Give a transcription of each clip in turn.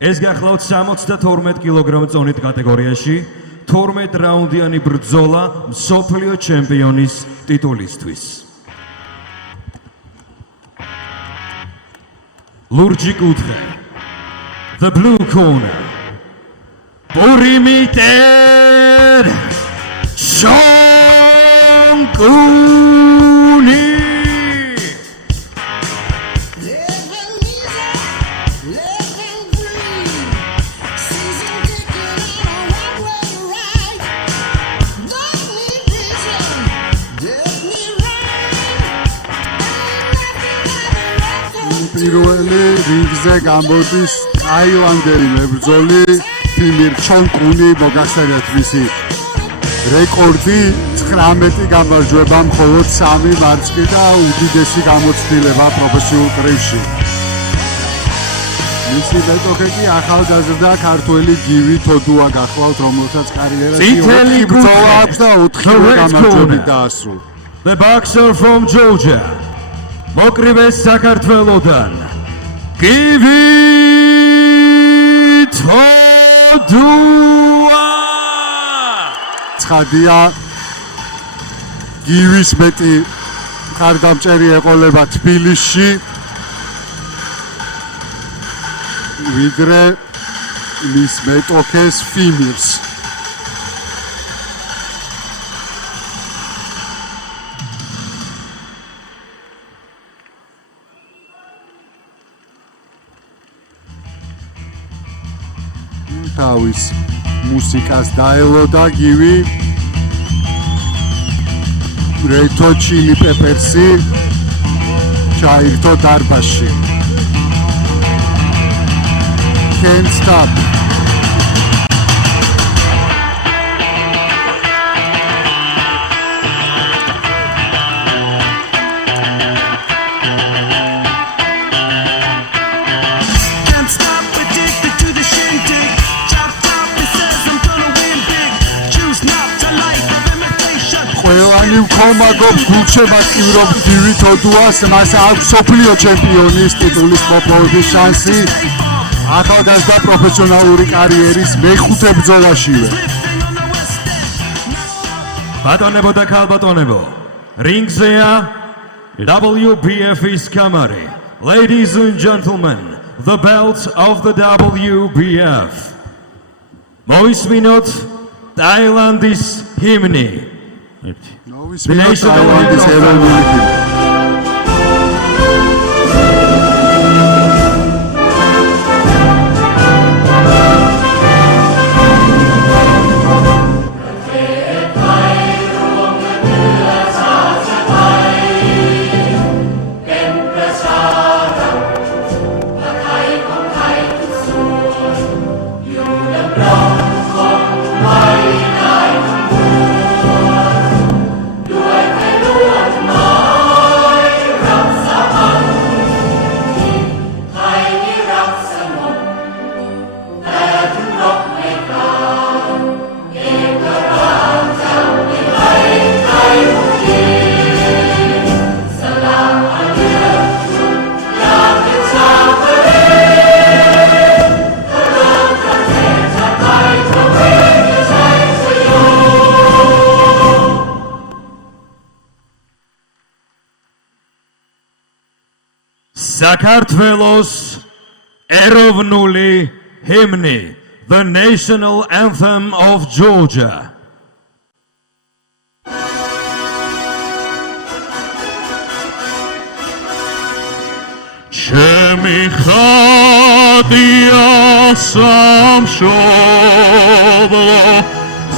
ეს გახლავთ 72 კილოგრამ წონით კატეგორიაში 12 რაუნდიანი ბრძოლა მსოფლიო ჩემპიონის ტიტულისთვის. ლურჯი კუთხე. The blue corner. Purimeter Shonguni. პირველი რიგზე გამოდის ტაილანდელი მებრძოლი ფიმირ ჩონკუნი, მოგახსენეთ მისი რეკორდი 19 გამარჯვება, მხოლოდ 3 მარცხი და უდიდესი გამოცდილება პროფესიულ კრივში. მისი მეტოქე ახალგაზრდა ქართველი გივი თოდუა გახლავთ, რომელსაც კარიერაში 4 ბრძოლა აქვს და 4 გამარჯვებით დაასრულა. The boxer from Georgia. მოკრივეს საქართველოდან გივი თოდუა. ცხადია გივის მეტი ხარდამჭერი ეყოლება თბილისში, ვიდრე მის მეტოქეს ფიმირს. თავის მუსიკას დაელოდა გივი რედო ჩილი პეპერსი ჩაირთო დარბაზში. Can't stop. ყველანი ვქომაგობს გულჩებას პირობ გივი თოდუას, მას აქვს მსოფლიო ჩემპიონის ტიტულის მოპოვების შანსი ახალგაზრდა პროფესიონალური კარიერის მეხუთე ბრძოლაშივე. ბატონებო და ქალბატონებო, რინგზეა WBF-ის კამარი. Ladies and gentlemen, the belt of the WBF. მოისმინოთ ტაილანდის ჰიმნი. ნოვისმინოთ ტაილანდის ეროვნული ჰიმნი. საქართველოს ეროვნული ჰიმნი, the national anthem of Georgia. ჩემი ხატია სამშობლო,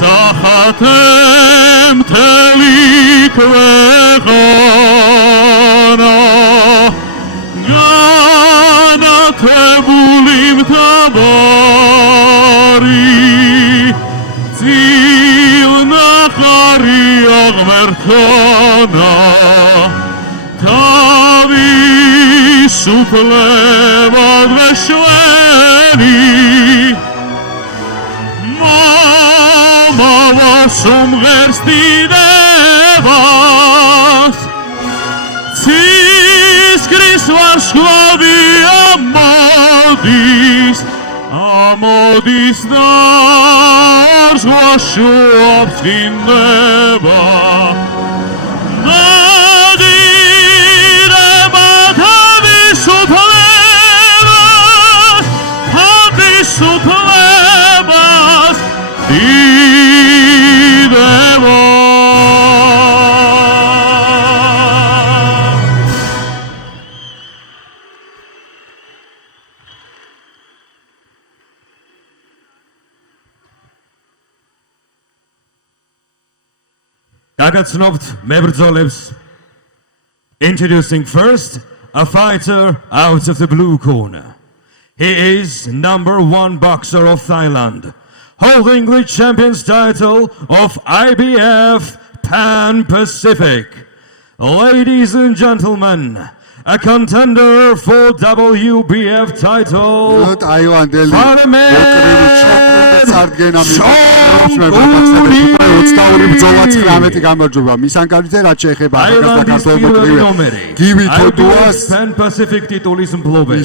სახათე მთელი ქვეყანა. განათებული მთავარი, წილნახარი აღმერთანა, თავისუფლება მეშვენი, მომავალ სომღერს დიდებას, ცისკრის ვარსკვლავი ამოდის გამოდის და ჟვაშობს ინდება გაგაცნობთ მებრძოლებს. Introducing first a fighter out of the blue corner. He is #1 boxer of Thailand, holding the champion's title of IBF Pan Pacific. Ladies and gentlemen, a contender for WBF title. Tailandeli Pan Pacific titulis mplobeli.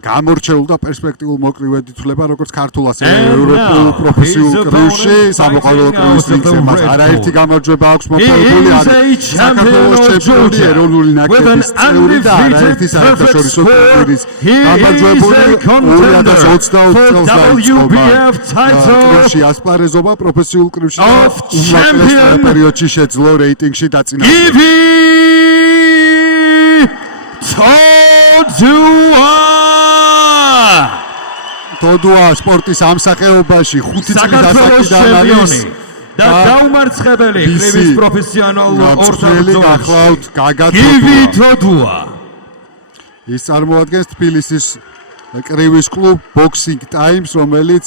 გამორჩეულ და პერსპექტიულ მოკრივედ ითვლება როგორც ქართულ ასე ევროპულ პროფესიულ კრივში, სამოყვარულო კრივის წინწემას არაერთი გამარჯვება აქვს მოპოვებული, არის საქართველოს ჩემპიონი, ეროვნული ნაკრების წევრი და არაერთი საერთაშორისო ტურნირის გამარჯვებული 2020 წელს დაიწყო კრივში ასპარეზობა პროფესიულ კრივში უმაღლეს პერიოდში შეძლო რეიტინგში დაწინაურდა. თოდუა სპორტის ამსახეობაში 5 წლის ასაკიდან არის და დაუმარცხებელი კრივის პროფესიონალურ ორთაბრძოლაში. ახლავთ გივი თოდუა. ის წარმოადგენს თბილისის კრივის კლუბ Boxing Times, რომელიც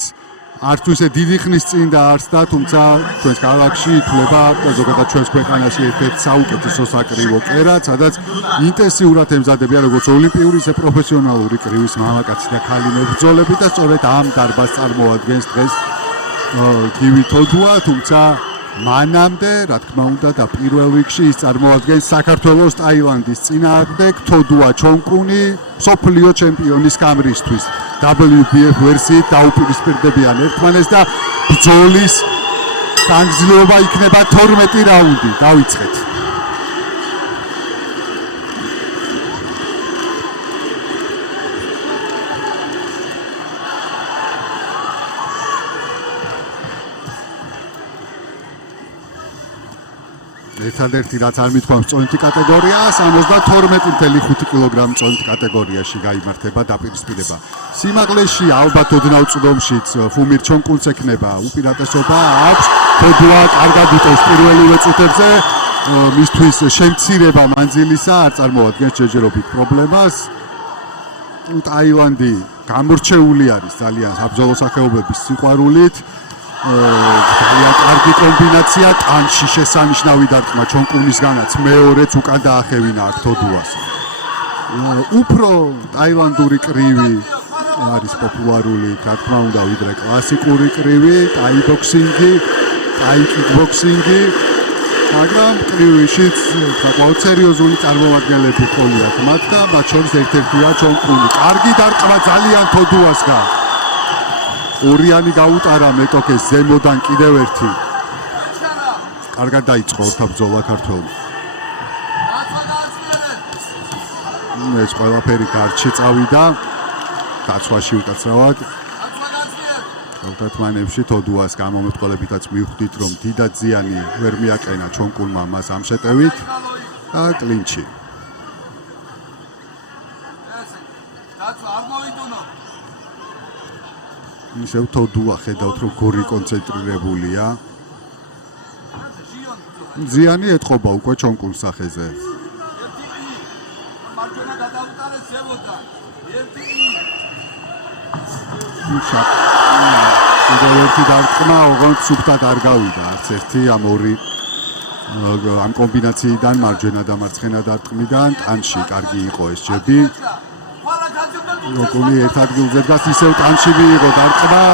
არც ისე დიდი ხნის წინ დაარსდა, თუმცა ჩვენს ქალაქში ითვლება ზოგადად ჩვენს ქვეყანაში ერთ-ერთ საუკეთესო საკრივო კერად, სადაც ინტენსიურად ემზადებიან როგორც ოლიმპიური, ისე პროფესიონალური კრივის მამაკაცი და ქალი მებრძოლები და სწორედ ამ დარბაზს წარმოადგენს დღეს გივი თოდუა, თუმცა მანამდე, რა თქმა უნდა და პირველ რიგში ის წარმოადგენს საქართველოს ტაილანდის წინააღმდეგ თოდუა ჩონკუნი მსოფლიო ჩემპიონის გამრისთვის. WBF ვერსიით დაუპირისპირდებიან ერთმანეთს და ბრძოლის გაგრძელება იქნება 12 რაუნდი. დავიწყეთ. ერთადერთი რაც არ მithქვამს წონითი კატეგორია 72.5 კილოგრამ წონით კატეგორიაში გაიმართება დაპირისპირება. სიმაღლეში ალბათ ოდნავ წვდომშიც ფუმირ ჩონკუნს ექნება უპირატესობა აქვს. თოდუა კარგად იტევს პირველივე წუთებზე, მისთვის შემცირება მანძილისა არ წარმოადგენს ჯერჯერობით პრობლემას. ტაილანდი გამორჩეული არის ძალიან საბრძოლო სახეობების სიყვარულით. ძალიან კარგი კომბინაცია ტანში შესანიშნავი დარტყმა ჩონკუნისგანაც მეორეც უკან დაახევინა აქ თოდუას. უფრო ტაილანდური კრივი არის პოპულარული, რა თქმა უნდა, ვიდრე კლასიკური კრივი, ტაი ბოქსინგი, ტაი კიკბოქსინგი, მაგრამ კრივიშიც საკმაოდ სერიოზული წარმომადგენლები ყოლიათ მათ და მათ შორის ერთ-ერთია ჩონკუნი. კარგი დარტყმა ძალიან თოდუასგან. ორიანი გაუტარა მეტოქეს ზემოდან კიდევ ერთი. კარგად დაიწყო ორთაბრძოლა ქართველმა. ეს ყველაფერი გარჩე წავიდა. დაცვაში უკაცრავად. თათმანებში თოდუას გამომეტყოლებითაც მივხვდით, რომ დიდად ზიანი ვერ მიაყენა ჩონკუნმა მას ამ შეტევით და კლინჩი. ისევ თოდუა ხედავთ რომ გორი კონცენტრირებულია. ზიანი ეთყობა უკვე ჩონკუნს სახეზე. კიდევ ერთი დარტყმა, ოღონდ სუფთად არ გავიდა არც ერთი ამ ორი ამ კომბინაციიდან მარჯვენა და მარცხენა დარტყმიდან. ტანში კარგი იყო ეს ჯები. ჩონკუნი ერთ ადგილზე დგას, ისევ ტანში მიიღო დარტყმა.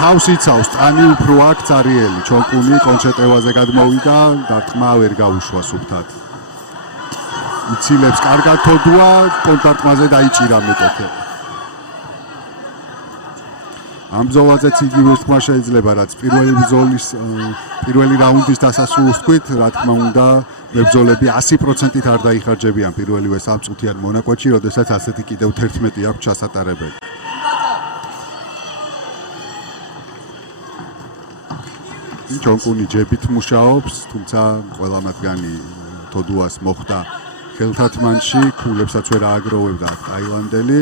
თავს იცავს, ტანი უფრო აქ წარიელი. ჩონკუნი კონჩეტევაზე გადმოვიდა, დარტყმა ვერ გაუშვა სუფთად. იცილებს კარგად თოდუა, კონტარტმაზე დაიჭირა მეტოქე. ამ ბრძოლაზეც იგივე თქმა შეიძლება, რაც პირველი რაუნდის დასასრულს თქვით, რა თქმა უნდა, მებრძოლები 100%-ით არ დაიხარჯებიან პირველივე 3 წუთიან მონაკვეთში, როდესაც ასეთი კიდევ 11 აქვს ჩასატარებელი. ჯონკუნი ჯებით მუშაობს, თუმცა ყველა მათგანი თოდუას მოხვდა ხელთათმანში, ქულებსაც ვერ ააგროვებდა ტაილანდელი.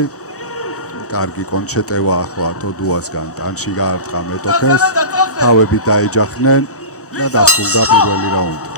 კარგი კონჩეტევა ახლა თოდუასგან, ტანში გაარტყა მეტოქეს, თავები დაეჯახნენ და დასრულდა პირველი რაუნდი.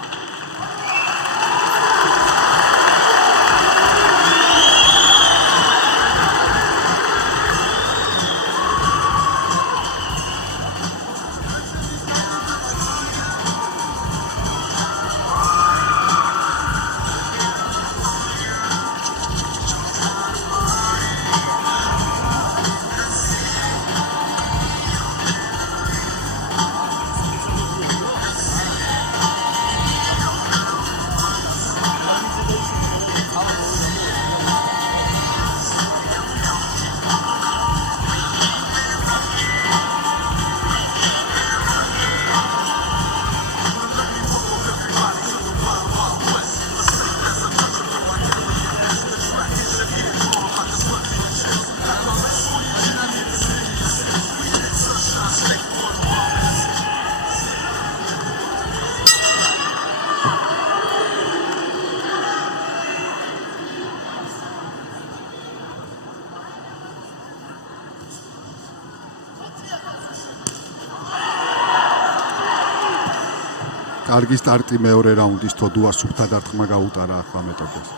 კარგი სტარტი მეორე რაუნდის თოდუას სუფთა დარტყმა გაუტარა ახლა მეტოქეს.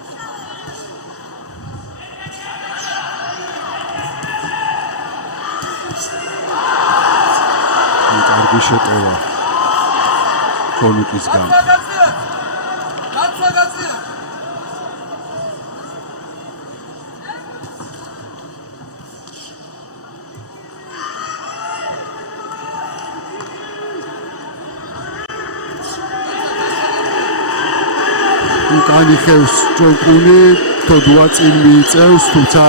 კარგი შეტევა კონუკისგან. კანი ხევს ჯონკუნი თოდუა წინ მიიწევს, თუმცა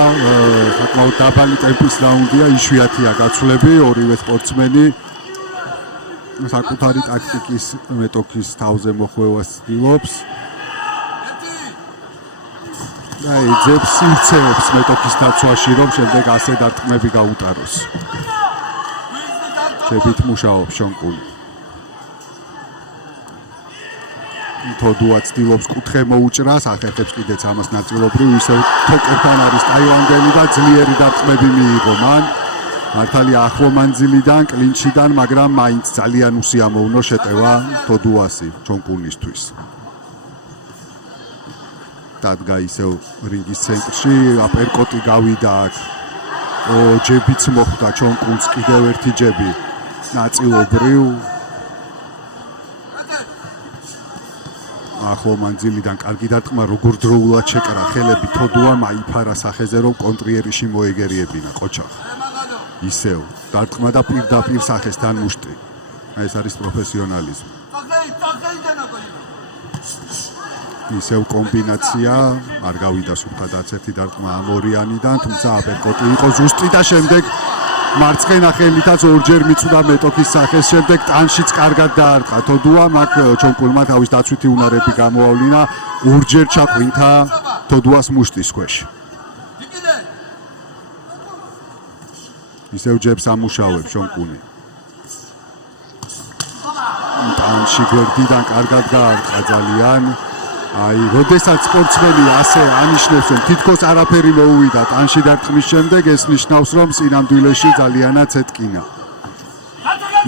საკმაოდ დაბალი ტემპის რაუნდია, იშვიათია გაცვლები, ორივე სპორტსმენი საკუთარი ტაქტიკის მეტოქის თავზე მოხვევას ცდილობს და ეძებს სივრცეებს მეტოქის დაცვაში, რომ შემდეგ ასე დარტყმები გაუტაროს. შებით მუშაობს ჯონკუნი. თოდუა ცდილობს კუთხე მოუჭრას, ახერხებს კიდეც ამას ნაწილობრივ, ისევ თოკებთან არის ტაილანდელი და ძლიერი დარტყმები მიიღო მან. მართალია ახლო მანძილიდან, კლინჩიდან, მაგრამ მაინც ძალიან უსიამოვნო შეტევა თოდუასი ჯონკუნისთვის. დადგა ისევ რინგის ცენტრში, აპერკოტი გავიდა აქ. ჯებიც მოხვდა ჯონკუნს, კიდევ ერთი ჯები ნაწილობრივ. ახლო მანძილიდან კარგი დარტყმა, როგორ დროულად შეკრა ხელები თოდუამ, აიფარა სახეზე, რომ კონტრიერიში მოეგერიებინა ყოჩახი. ისევ დარტყმა და პირდაპირ სახესთან მუშტი. ეს არის პროფესიონალიზმი. ისევ კომბინაცია, არ გავიდა სუფთად არცერთი დარტყმა ამორიანიდან, თუმცა აპერკოტი იყო ზუსტი და შემდეგ მარცხენა ხელითაც ორჯერ მიწვდა მეტოქის სახეს, შემდეგ ტანშიც კარგად დაარტყა თოდუა, მაგ ჯონკუნმა თავის დაცვითი უნარები გამოავლინა, ორჯერ ჩაყვინთა თოდუას მუშტის ქვეშ. ისევ ჯებს ამუშავებს ჯონკუნი. ტანში გვერდიდან კარგად გაარტყა ძალიან. როდესაც სპორტსმენი ასე ანიშნებს, რომ თითქოს არაფერი მოუვიდა ტანში დარტყმის შემდეგ, ეს ნიშნავს, რომ სინამდვილეში ძალიანაც ეტკინა.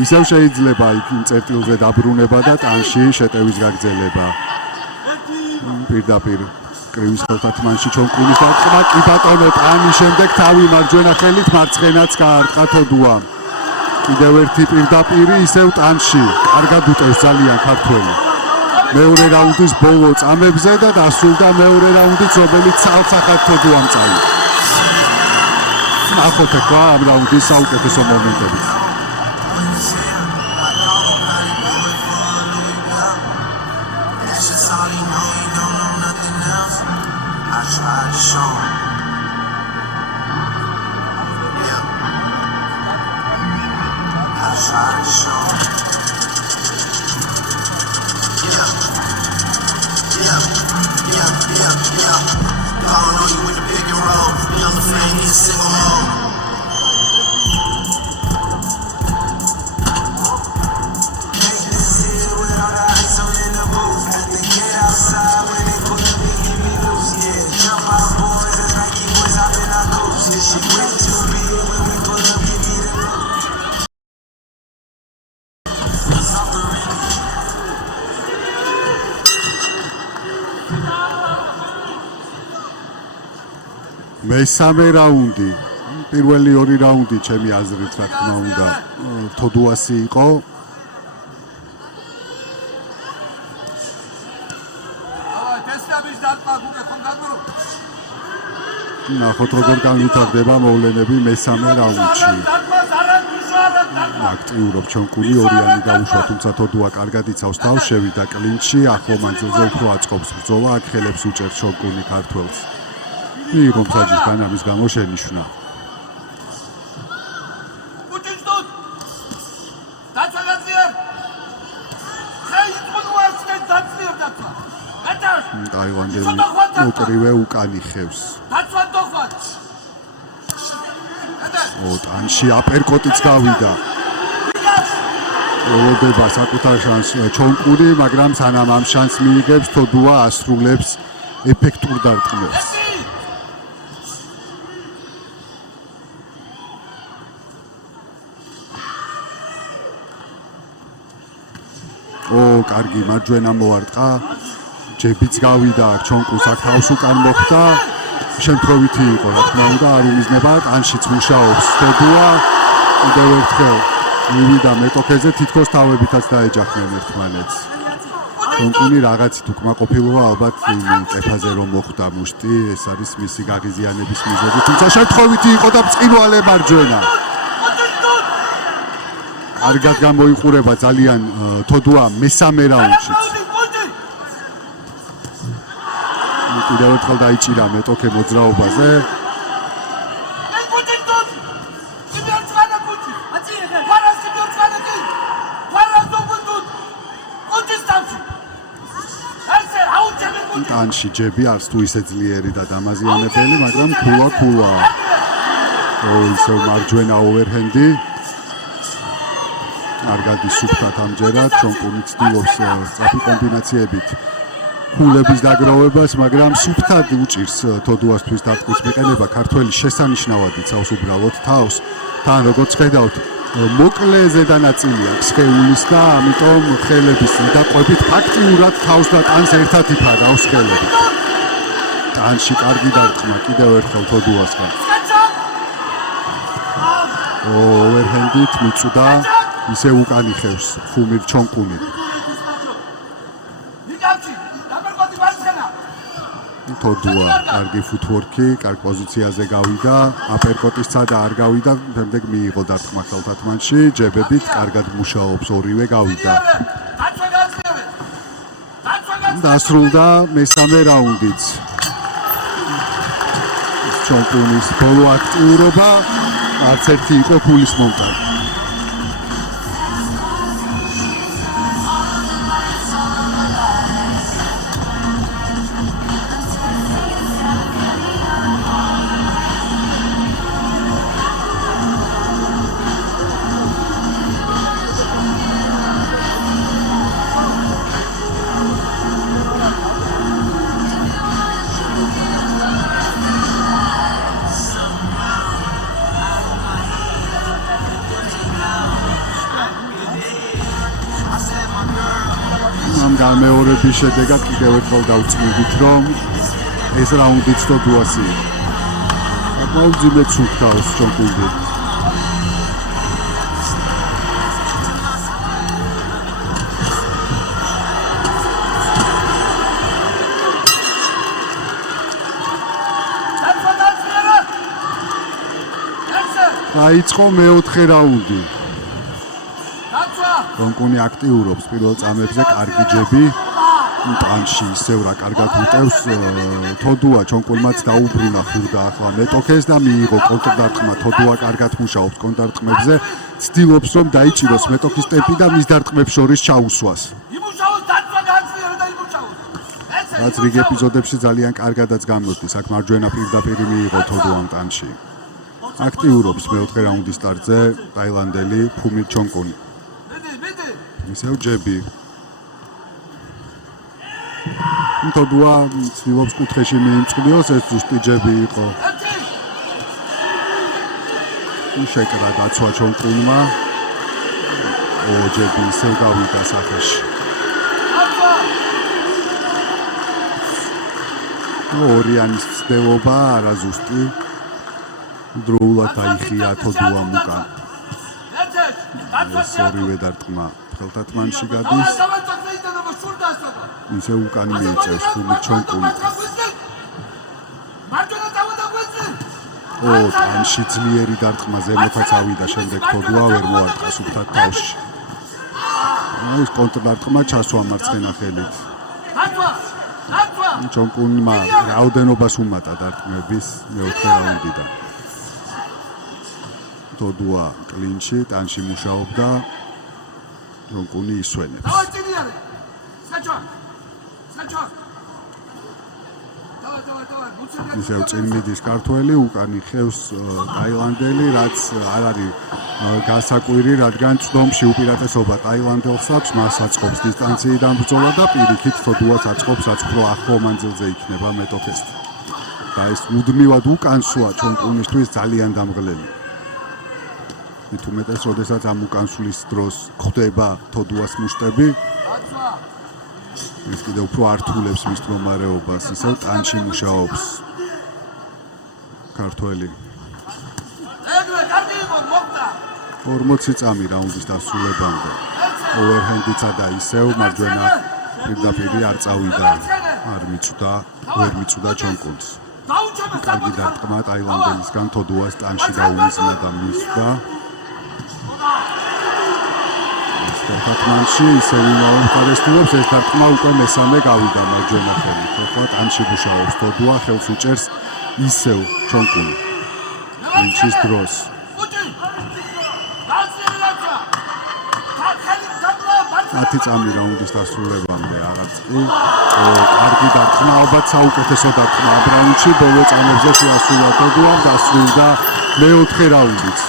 ისევ შეიძლება იმ წერტილზე დაბრუნება და ტანში შეტევის გაგრძელება. პირდაპირ კრივის ხელთათმანში ჯონკუნის დარტყმა, კი ბატონო, ტანის შემდეგ თავი მარჯვენა ხელით მარცხენაც გაარტყა თოდუამ. კიდევ ერთი პირდაპირი, ისევ ტანში. კარგად უტევს ძალიან ქართველი. მეორე რაუნდის ბოლო წამებზე და დასრულდა მეორე რაუნდიც, რომელიც ცალსახად თოდუამ წაიღო. ნახოთ ახლა ამ რაუნდის საუკეთესო მომენტები. მესამე რაუნდი. პირველი ორი რაუნდი ჩემი აზრით რა თქმა უნდა თოდუასი იყო. ნახოთ როგორ განვითარდება მოვლენები მესამე რაუნდში. აქტიურობს ჩონკუნი, ორიანი გაუშვა, თუმცა თოდუა კარგად იცავს თავს, შევიდა კლინჩში, ახლო მანძილზე უფრო აწყობს ბრძოლა, აქ ხელებს უჭერს ჩონკუნი ქართველს. მიიღო მსაჯის განამის გამო შენიშვნა. ტაილანდელი უკრივე უკანი ხევს. ტანში აპერკოტიც გავიდა. ელოდება საკუთარ შანსს ჩონკუნი, მაგრამ სანამ ამ შანსს მიიღებს, თოდუა ასრულებს ეფექტურ დარტყმებს. კარგი მარჯვენა მოარტყა. ჯებიც გავიდა აქ ჩონკუნს აქ თავს უკან მოხდა. შემთხვევითი იყო რა თქმა უნდა არ უმიზნება ტანშიც მუშაობს თოდუა. კიდევ ერთხელ მივიდა მეტოქეზე თითქოს თავებითაც დაეჯახნენ ერთმანეთს. ჩონკუნი რაღაცით უკმაყოფილოა ალბათ იმ კეფაზე რომ მოხვდა მუშტი ეს არის მისი გაღიზიანების მიზეზი თუმცა შემთხვევითი იყო და ბრწყინვალე მარჯვენა. კარგად გამოიყურება ძალიან თოდუა მესამე რაუნდშიც. კიდევ ერთხელ დაიჭირა მეტოქე მოძრაობაზე. ტანში ჯები არც თუ ისე ძლიერი და დამაზიანებელი, მაგრამ ქულა. ისე მარჯვენა ოვერჰენდი. კარგად ისუფთა ამჯერად ჩონკუნი ცდილობს სწრაფი კომბინაციებით ქულების დაგროვებას, მაგრამ სუფთად უჭირს თოდუასთვის დარტყმის მიყენება. ქართველი შესანიშნავად იცავს უბრალოდ თავს. თან როგორც ხედავთ, მოკლე ზედანაწილი აქვს სხეულის და ამიტომ ხელების დაყვებით ფაქტიურად თავს და ტანს ერთად იფარავს ხელები. ტანში კარგი დარტყმა კიდევ ერთხელ თოდუასგან. ოვერჰენდით მიწვდა ისე უკან იხევს ფუმირ ჩონკუნი. თოდუა კარგი ფუტვორკი, კარგ პოზიციაზე გავიდა, აპერკოტის ცადა არ გავიდა, შემდეგ მიიღო დარტყმა ხელთათმანში, ჯებებით კარგად მუშაობს, ორივე გავიდა. დასრულდა მესამე რაუნდიც. ჩონკუნის ბოლო აქტიურობა არც ერთი იყო ფულის მომტანი. გამეორების შედეგად კიდევ ერთხელ დავწმიდით, რომ ეს რაუნდიც თოდუასი იყო. აკმაუძიმეთ სუფთავს ჩონკუნი. დაიწყო მეოთხე რაუნდი. ჩონკუნი აქტიურობს პირველ წამებზე, კარგი ჯები. ტანში ისევ რა კარგად უტევს თოდუა ჩონკუნმაც დაუბრუნა ხურდა ახლა მეტოქეს და მიიღო კონტრდარტყმა თოდუა კარგად მუშაობს კონტრდარტყმებზე ცდილობს რომ დაიჭიროს მეტოქის ტემპი და მის დარტყმებს შორის ჩაუსვას რაც რიგ ეპიზოდებში ძალიან კარგადაც გამოდის აქ მარჯვენა პირდაპირ მიიღო თოდუამ ტანში აქტიურობს მეოთხე რაუნდის სტარტზე ტაილანდელი ფუმი ჩონკუნი ისევ ჯები თოდუა ცდილობს კუთხეში მიიმწყდიოს ეს ზუსტი ჯები იყო შეკრა დაცვა ჩონკუნმა ჯები ისევ გავიდა სახეში ორიანის ცდილობა არაზუსტი დროულად აიხია თოდუამ უკან ეს ორივე დარტყმა ხელთათმანში გადის ისე უკან მიიწევს ფუმი ჩონკუნი ტანში ძლიერი დარტყმა ზემოთაც ავიდა შემდეგ თოდუა ვერ მოარტყა სუფთად თავში ის კონტრდარტყმა ჩასვა მარცხენა ხელით ჩონკუნმა რაოდენობას უმატა დარტყმების მეოთხე რაუნდიდან თოდუა კლინჩი ტანში მუშაობდა ჩონკუნი ისვენებს ისევ წინ მიდის ქართველი უკან იხევს ტაილანდელი რაც არ არის გასაკვირი რადგან წვდომში უპირატესობა ტაილანდელს აქვს მას აწყობს დისტანციიდან ბრძოლა და პირიქით თოდუას აწყობს რაც უფრო ახლო მანძილზე იქნება მეტოქესთან და ეს მუდმივად უკანსვლა ჩონკუნისთვის ძალიან დამღლელი მით უმეტეს როდესაც ამ უკანსვლის დროს ხდება თოდუას მუშტები ის კიდევ უფრო ართულებს მის მდგომარეობას ისევ ტანში მუშაობს ქართველი 40 წამი რაუნდის დასრულებამდე ოვერჰენდიცა და ისევ მარჯვენა პირდაპირი არ წავიდა ვერ მიწვდა ჩონკუნს კარგი დარტყმა ტაილანდელისგან თოდუას ტანში დაუვიზნა და მისვდა ხელთათმანში ისევ იმავე მხარესთულობს ეს დარტყმა უკვე მესამე გავიდა მარჯვენა ხელით ახლა ტანში მუშაობს თოდუა ხელს უჭერს ისევ ჩონკუნი კლინჩის დროს 10 წამი რაუნდის დასრულებამდე აღარწი კარგი დარტყმა ალბათ საუკეთესო დარტყმა ამ რაუნდში ბოლო წამებზე შეასრულა თოდუამ დასრულდა მეოთხე რაუნდიც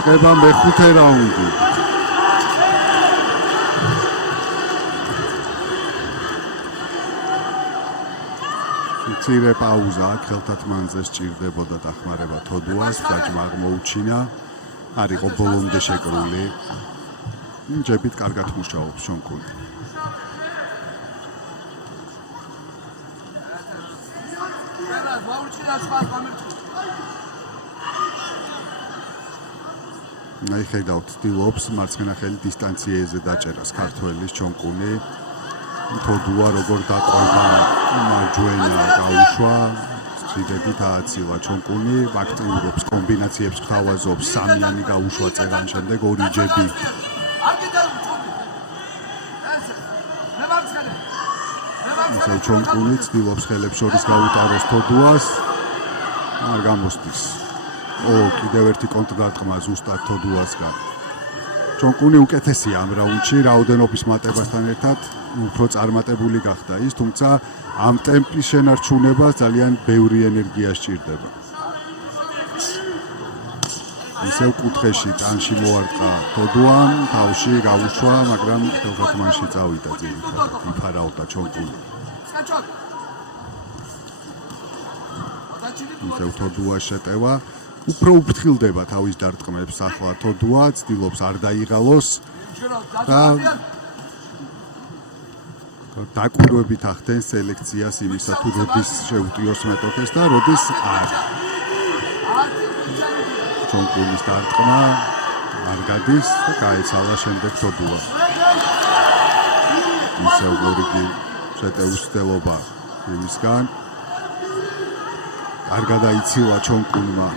იწყება მეხუთე რაუნდი. მცირე პაუზა ხელთათმანზე სჭირდებოდა დახმარება თოდუას, საჭმა აღმოუჩინა, არ იყო ბოლომდე შეკრული. ჯებით კარგად მუშაობს ჩონკუნი. ხედავთ ცდილობს მარცხენა ხელი დისტანციაზე დაჭერას ქართველის ჩონკუნი თოდუა როგორ დაყვება მარჯვენა გაუშვა ციდებით ააცილა ჩონკუნი აქტიურობს კომბინაციებს გთავაზობს სამიანი გაუშვა წერან შემდეგ ორი ჯები ისე ჩონკუნი ცდილობს ხელებს შორის გაუტაროს თოდუას არ გამოსდის კიდევ ერთი კონტრდარტყმა ზუსტად თოდუასგან. ჩონკუნი უკეთესია ამ რაუნდში, რაოდენობის მატებასთან ერთად უფრო წარმატებული გახდა ის, თუმცა ამ ტემპის შენარჩუნებას ძალიან ბევრი ენერგია სჭირდება. ისევ კუთხეში ტანში მოარტყა თოდუამ, თავში გაუშვა, მაგრამ თელხათმანში წავიდა ძირითადად, იფარაობდა ჩონკული. ისევ თოდუა შეტევა, უფრო უფრთხილდება თავის დარტყმებს ახლა თოდუა, ცდილობს არ დაიღალოს და დაკვირვებით ახდენს სელექციას იმისა თუ როდის შეუტიოს მეტოქეს და როდის არ. ჩონკულის დარტყმა არ გადის და გაეცალა შემდეგ თოდუა. ისევ მორიგი შეტევის ცდილობა იმისგან. არ გადაიცილა ჩონკულმა.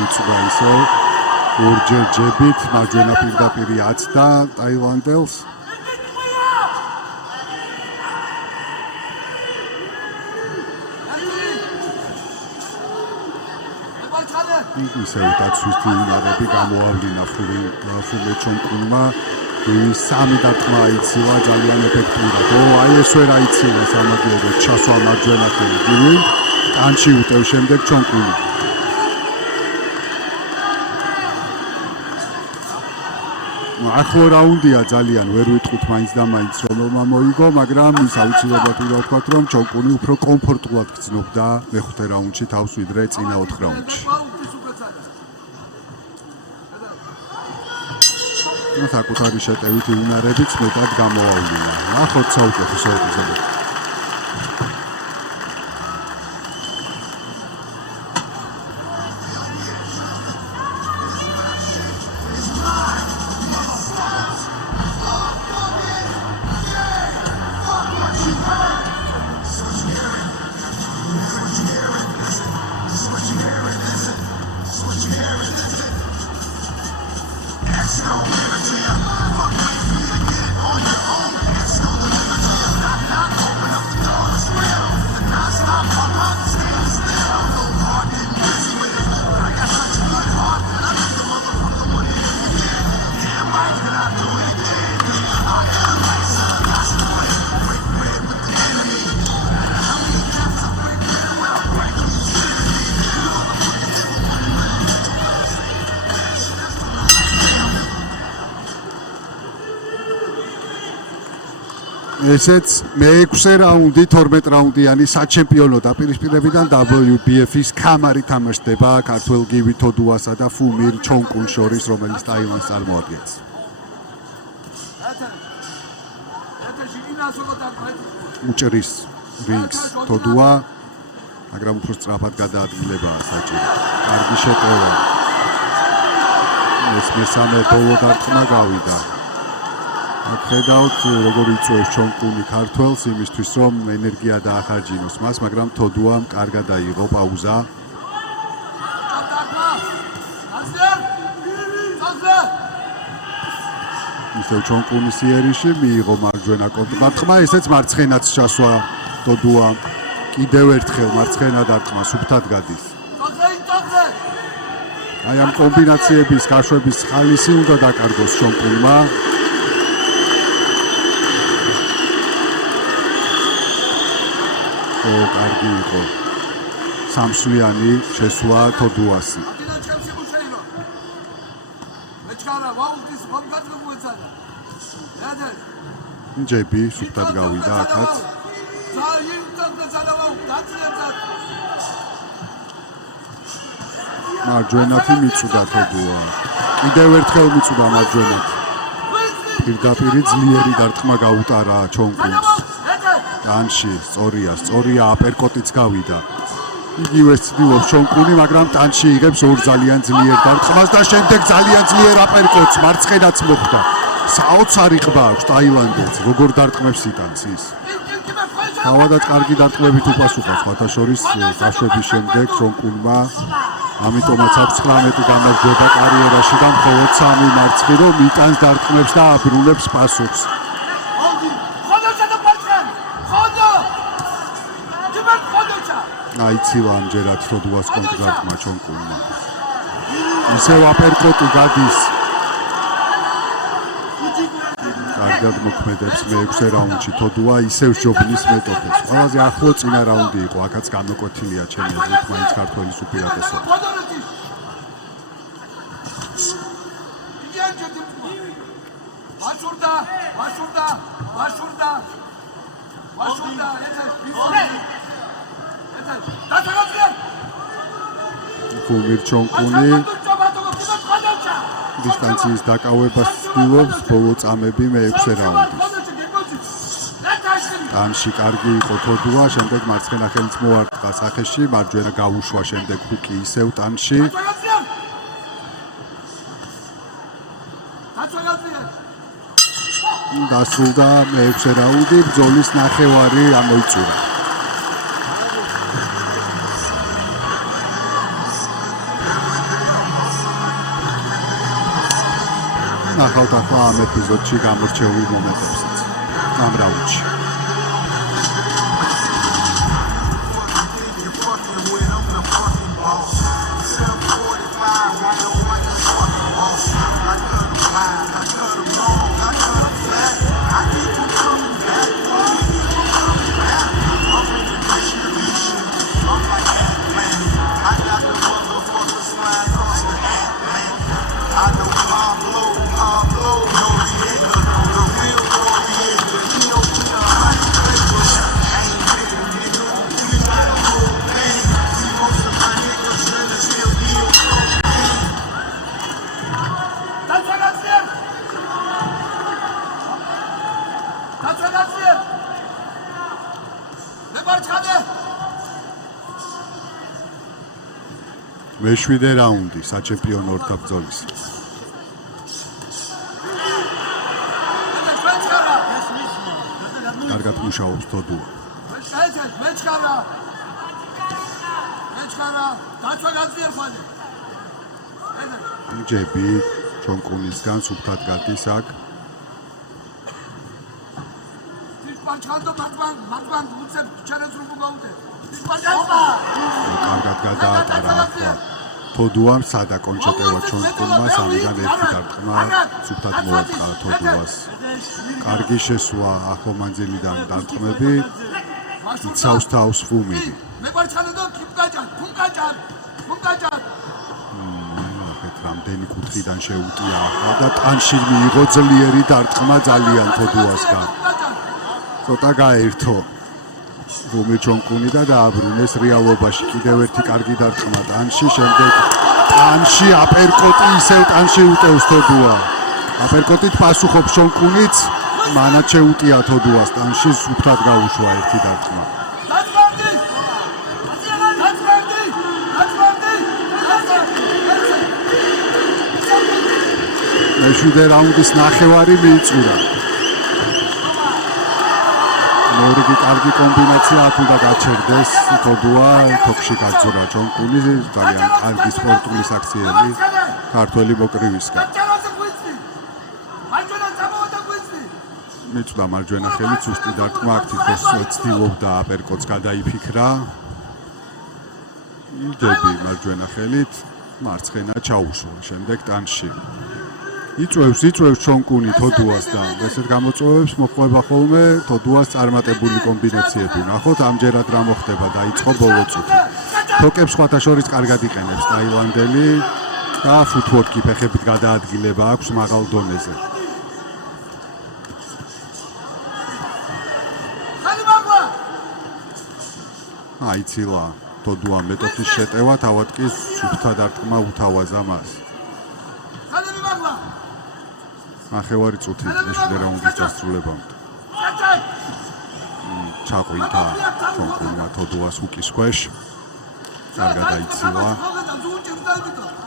იწვა ისე ორჯერ ჯებით მარჯვენა პირდაპირი აცდა ტაილანდელს. ისევ დაცვის დინარები გამოავლინა ფულე ჩონკულმა. სამი დარტყმა აიცილა ძალიან ეფექტურად. აი ეს ვერ აიცილა სამაგიეროდ ჩასვა მარჯვენა ხელით. ტანში უტევ შემდეგ ჩონკული. ახლო რაუნდია ძალიან ვერ ვიტყვით მაინც და მაინც რომელმა მოიგო, მაგრამ ის აუცილებლად უნდა ვთქვათ, რომ ჩონკული უფრო კომფორტულად გრძნობდა მეხუთე რაუნდში თავს ვიდრე წინა 4 რაუნდში. საკუთარი შეტევით იუნარებიც მეტად გამოავლინა. ნახოთ საუკეთესო ეპიზოდი. ესეც მე-6 რაუნდი 12 რაუნდიანი საჩემპიონო დაპირისპირებიდან WBF-ის ქამარი თამაშდება ქართველ გივი თოდუასა და ფუმირ ჩონკულ შორის, რომელიც ტაილანდს წარმოადგენს. უჭრის რინგს თოდუა, მაგრამ უფრო სწრაფად გადაადგილებაა საჭირო. კარგი შეტევა. ეს მესამე ბოლო დარტყმა გავიდა. ხედავთ როგორ იწვევს ჩონკული ქართველს იმისთვის რომ ენერგია დაახარჯინოს მას, მაგრამ თოდუამ კარგად დაიღო პაუზა. ისევ ჩონკულის იერიში მიიღო მარჯვენა კონტრდარტყმა, ესეც მარცხენაც ჩასვა თოდუამ. კიდევ ერთხელ მარცხენა დარტყმა სუფთად გადის. აი ამ კომბინაციების გაშვების ხალისი უნდა დაკარგოს ჩონკულმა. კარგი იყო სამსვლიანი შესვლა თოდუასი. ჯები სუფთად გავიდა აქაც. მარჯვენათი მიწვდა თოდუა. კიდევ ერთხელ მიწვდა მარჯვენათ. პირდაპირი ძლიერი დარტყმა გაუტარა ჩონკულს. ტანში სწორია აპერკოტიც გავიდა. იგივე ცდილობს ჩონკული, მაგრამ ტანში იღებს ორ ძალიან ძლიერ დარტყმას და შემდეგ ძალიან ძლიერ აპერკოტს მარცხენაც მოხვდა. საოცარი ყბა აქვს ტაილანდელს, როგორ დარტყმებს იტანს ის. თავადაც კარგი დარტყმებით უპასუხა სხვათა შორის გაშვების შემდეგ ჩონკულმა, ამიტომაც აქვს 19 გამარჯვება კარიერაში და მხოლოდ 3 მარცხი, რომ იტანს დარტყმებს და აბრუნებს პასუხს. აიცილა ამჯერად თოდუას კონტრდარტყმა ჩონკულმა. ისევ აპერკოტი გადის კარგად მოქმედებს მე-6 რაუნდში თოდუა ისევ ჯობნის მეტოქეს. ყველაზე ახლო წინა რაუნდი იყო, აქაც გამოკვეთილია ჩემი აზრით მაინც ქართველის უპირატესობა. ვუმირ ჩონკუნი დისტანციის დაკავებას ცდილობს, ბოლო წამები მე-6 რაუნდის. ტანში კარგი იყო თოდუა, შემდეგ მარცხენა ხელით მოარტყა სახეში, მარჯვენა გაუშვა, შემდეგ ჰუკი ისევ ტანში. დასრულდა მე-6 რაუნდი, ბრძოლის ნახევარი ამოიწურა. ნახავთ ახლა ამ ეპიზოდში გამორჩეული მომენტებსაც ამ რაუნდში. მე-7 რაუნდი საჩემპიონო ორთაბრძოლის. კარგად მუშაობს თოდუა. ჯები ჩონკუნისგან სუფთად გადის აქ. კარგად გადაატარა ახლა თოდუამ სადა კონჩეტევა ჩონკუნმა, სამიდან ერთი დარტყმა სუფთად მოარტყა თოდუას. კარგი შესვლა ახლო მანძილიდან დარტყმები, იცავს თავს ვუმირი. ახეთ რამდენი კუთხიდან შეუტია ახლა და ტანში მიიღო ძლიერი დარტყმა ძალიან თოდუასგან. ცოტა გაერთო ვუმირ ჩონკუნი და დააბრუნეს რეალობაში. კიდევ ერთი კარგი დარტყმა ტანში, შემდეგ ტანში აპერკოტი ისევ ტანში უტევს თოდუა. აპერკოტით პასუხობს ჩონკუნიც, მანაც შეუტია თოდუას ტანში, სუფთად გაუშვა ერთი დარტყმა. მე-7 რაუნდის ნახევარი მიიწურა. მორიგი კარგი კომბინაცია აქ უნდა გაჩერდეს თოდუა, თოფში გაძურა ჩონკუნი, ძალიან კარგი სპორტული საქციელი ქართველი მოკრივისგან. მიწვდა მარჯვენა ხელით სუსტი დარტყმა, აქ თითქოს ცდილობდა აპერკოტს გადაიფიქრა. იდები მარჯვენა ხელით, მარცხენა ჩაუშვა, შემდეგ ტანში. იწვევს ჩონკუნი თოდუას და ესეთ გამოწვევებს მოყვება ხოლმე თოდუას წარმატებული კომბინაციები. ნახოთ ამჯერად რა მოხდება, დაიწყო ბოლო წუთი. თოკებს სხვათა შორის კარგად იყენებს ტაილანდელი და ფუტვორკი ფეხებით გადაადგილება აქვს მაღალ დონეზე. აიცილა თოდუა მეტოქის შეტევა, თავად კი სუფთა დარტყმა უთავაზა მას. ნახევარი წუთი მე-7 რაუნდის დასრულებამდე. ჩაყვინთა ჩონკუნმა თოდუას ჰუკის ქვეშ. კარგად აიცილა.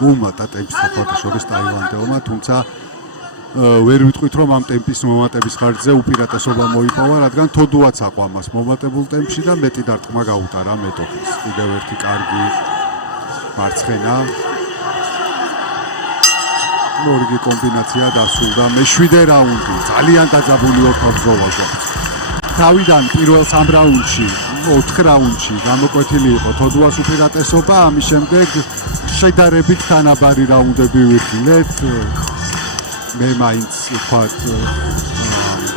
უმატა ტემპს სხვათა შორის ტაილანდელმა, თუმცა ვერ ვიტყვით რომ ამ ტემპის მომატების ხარჯზე უპირატესობა მოიპოვა, რადგან თოდუაც აყვამას მომატებულ ტემპში და მეტი დარტყმა გაუტარა მეტოქის. კიდევ ერთი კარგი მარცხენა მორიგი კომბინაცია დასრულდა მე-7 რაუნდი. ძალიან დაძაბული ორთაბრძოლა გვაქვს. თავიდან პირველ 3 რაუნდში, 4 რაუნდში გამოკვეთილი იყო თოდუას უპირატესობა, ამის შემდეგ შედარებით თანაბარი რაუნდები ვიხილეთ. მე მაინც ვთქვათ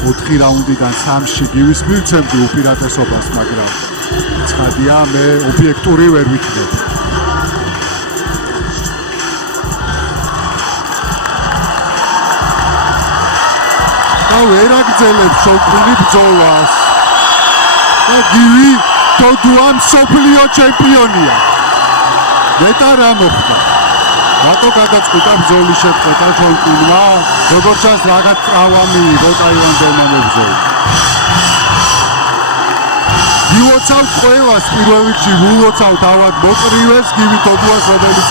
4 რაუნდიდან 3-ში გივის მივცემდი უპირატესობას, მაგრამ ცხადია, მე ობიექტური ვერ ვიქნებ. და ვერ აგრძელებს შოუკუნი ბრძოლას. და გივი თოდუა მსოფლიო ჩემპიონია. მეტა რა მოხდა? რატო გადაწყვიტა ბრძოლის შეწყვეტა შოუკუნმა? როგორც ჩანს, რაღაც ტრავმა მიიღო ტაილანდელმა მებრძოლმა. გილოცავთ ყველას პირველ რიგში, გულოცავთ ავად მოკრივეს გივი თოდუას, რომელიც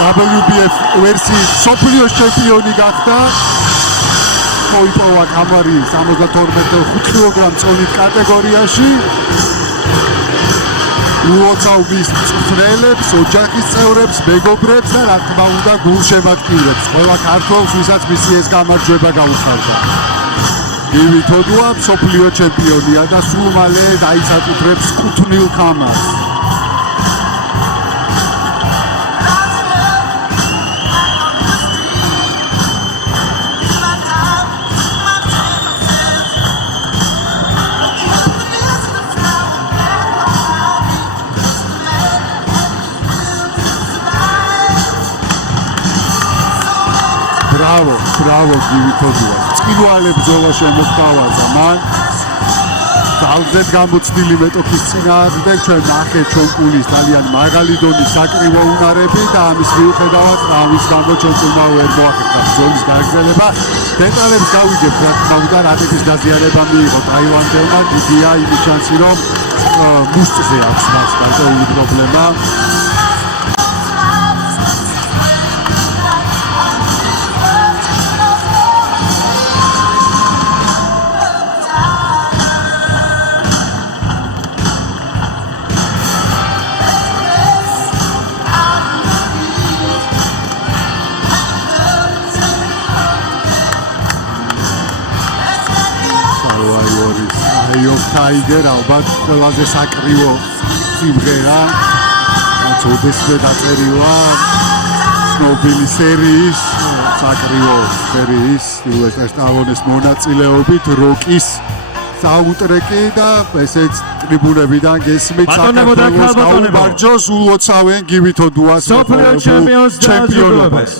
WBF ვერსიის მსოფლიო ჩემპიონი გახდა. მოიპოვა კამარი 72.5 კილოგრამ წონით კატეგორიაში. უოცავ მის მწვრთნელებს, ოჯახის წევრებს, მეგობრებს და რა თქმა უნდა გულშემატკივრებს, ყველა ქართველს, ვისაც მისი ეს გამარჯვება გაუხარდა. გივი თოდუა მსოფლიო ჩემპიონია და სულ მალე დაისაკუთრებს კუთვნილ ქამარს. ბრავო გივი თოდუა. წილვალე ბრძოლა შემოგთავაზა მან. ძალზედ გამოცდილი მეტოქის წინააღმდეგ ჩვენ ნახეთ ჩონკულის ძალიან მაღალი დონის საკრივო უნარები და ამის მიუხედავად ამის გამო ჩონკულმა ვერ მოახერხა ბრძოლის გაგრძელება. დეტალებს გავიგებთ, რა თქმა უნდა, რაკეტის დაზიანება მიიღო ტაილანდელმა. დიდია იმის შანსი, რომ მუშტზე აქვს მას გარკვეული პრობლემა. Tiger ალბათ ყველაზე საკრივო სიმღერა რაც ოდესმე დაწერილა ცნობილი სერიის საკრივო სერიის სილვესტერ სტალონეს მონაწილეობით როკის საუნდტრეკი და ესეც ტრიბუნებიდან გესმით საქართველოს გაუმარჯოს ულოცავენ გივი თოდუას ჩემპიონობას.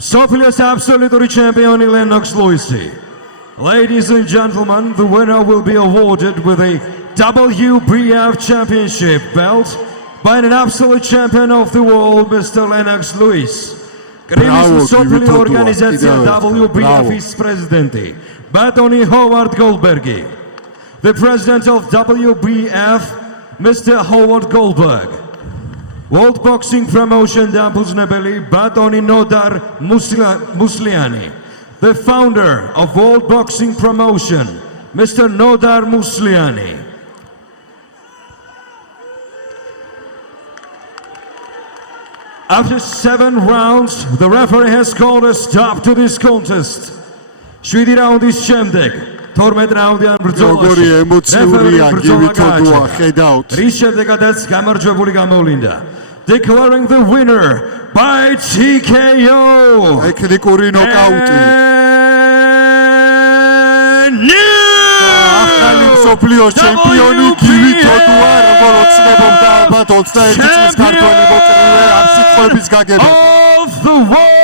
მსოფლიოს აბსოლუტური ჩემპიონი ლენოქს ლუისი. Ladies and gentlemen, the winner will be awarded with a WBF championship belt by an absolute champion of the world, Mr. Lennox Lewis. Organization WBF's president, Batoni Howard Goldberg. The president of WBF, Mr. Howard Goldberg. World Boxing Promotion Dampuznebeli, Batoni Nodar Musliani. The founder of World Boxing Promotion, Mr. Nodar Musliani. After 7 rounds, the referee has called a stop to this contest. 7 რაუნდის შემდეგ, 12 რაუნდიან ბრძოლაში, ემოციურია გივი თოდუა, ხედავთ. რის შემდეგაც გამარჯვებული გამოვლინდა. Declaring the winner by TKO. ტექნიკური ნოკაუტი. ახალი მსოფლიოს ჩემპიონი გივი თოდუა, როგორ ოცნებობდა ალბათ 21 წლის ქართველი მოკრივე ამ სიტყვების გაგება. Of the world.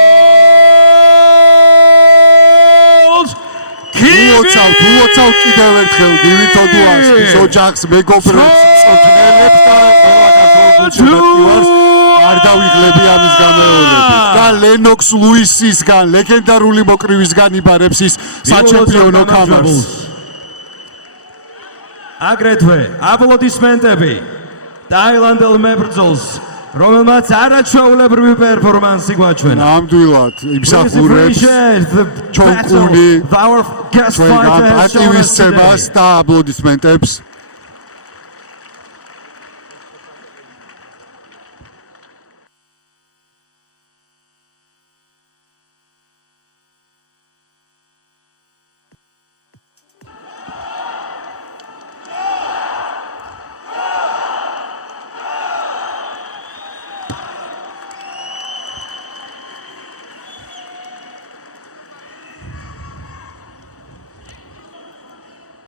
უოცავთ კიდევ ერთხელ გივი თოდუას, მის ოჯახს, მეგობრებს, მწვრთნელებს და ყველა ქართველ გულშემატკივარს. არ დავიღლები ამის გამეორებით. და ლენოქს ლუისისგან, ლეგენდარული მოკრივისგან იბარებს ის საჩემპიონო ქამარს. აგრეთვე აპლოდისმენტები ტაილანდელ მებრძოლს, რომელმაც არაჩვეულებრივი პერფორმანსი გვაჩვენა. ნამდვილად იმსახურებს ჩონკული ჩვენ პატივისცემას და აპლოდისმენტებს